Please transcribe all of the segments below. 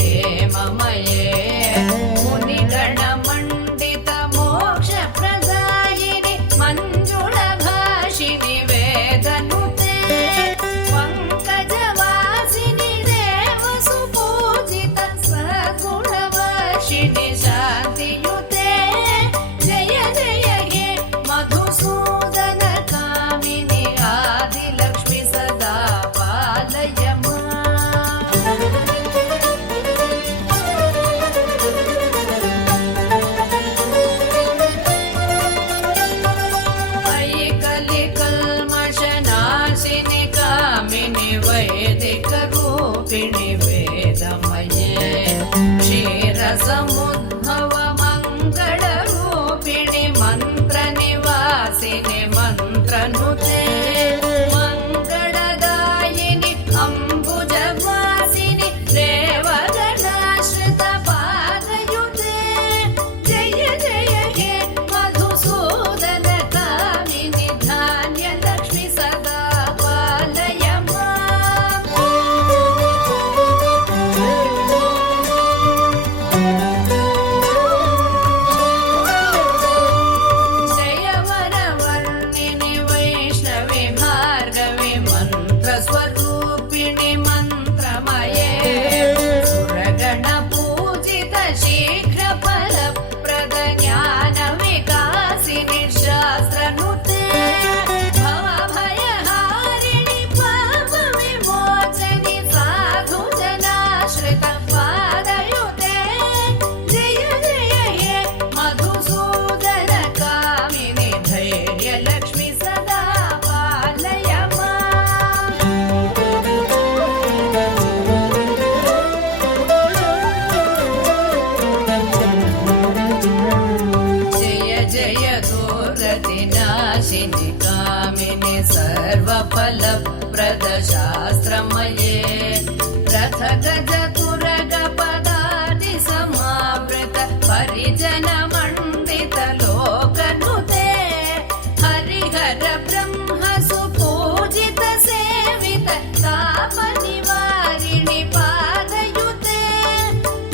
हेममये मुनिगणमण्डित मोक्षप्रदायिनि मञ्जुळभाषिनि वेदनुते पङ्कजवासिनि देवसुपूजित सद्गुणवर्षिणि शान्तियुते जय जय हे मधुसूदन कामिनि आदिलक्ष्मि सदा पालय मयि कलिकल्मषनाशिनि कामिनि वैदिकरूपिणि वेदमये क्षीरसमुद्भव मङ्गलरूपिणि मन्त्रनिवासिनि मन्त्रनुते मङ्गलदायिनि अम्बुजवासिनि देवगणाश्रित पादयुते जय जय हे मधुसूदन कामिनि धान्यलक्ष्मि सदा पालय जय वरवर्णिनि वैष्णवि भार्गवि मन्त्रस्वरूपिणि मन्त्रमये सुरगणपूजित शीघ्रफलप्रद ज्ञानविकासिनि शास्त्रनुते भवभयहारिणि पापविमोचनि साधुजनाश्रित पादयुते जय जय हे मधुसूदन कामिनि धैर्यलक्ष्मि सदा पालय जय जय दुर्गतिनाशिनि कामिनि सर्वफलप्रद शास्त्रमये रथगजतुरगपदाति समावृत परिजनमण्डित लोकनुते हरिहर ब्रह्म सुपूजित सेवित तापनिवारिणि पादयुते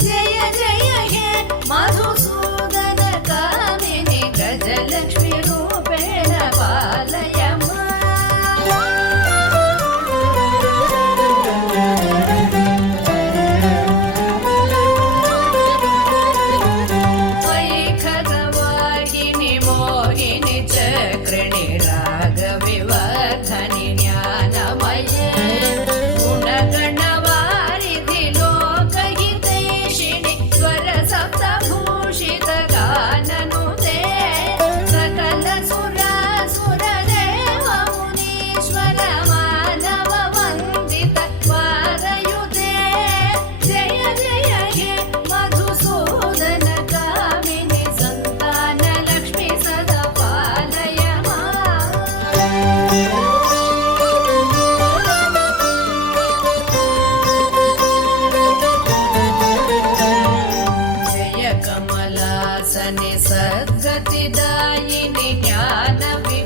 जय जय हे मधुसूदन कामिनि गजलक्ष्मि रूपेण पालय मयि खगवाहिनि मोहिनि चक्रिणि रागविवर्धनि ज्ञानमये गुणगणवारिधि लोकहितैषिणि स्वरसप्तभूषित गाननुते सकल सुरासुरदेव मुनीश्वर मानव वन्दित पादयुते जय जय हे मधुसूदन कामिनि सन्तानलक्ष्मि सदा पालय जय कमलासनि सद्गतिदायिनि ज्ञानवि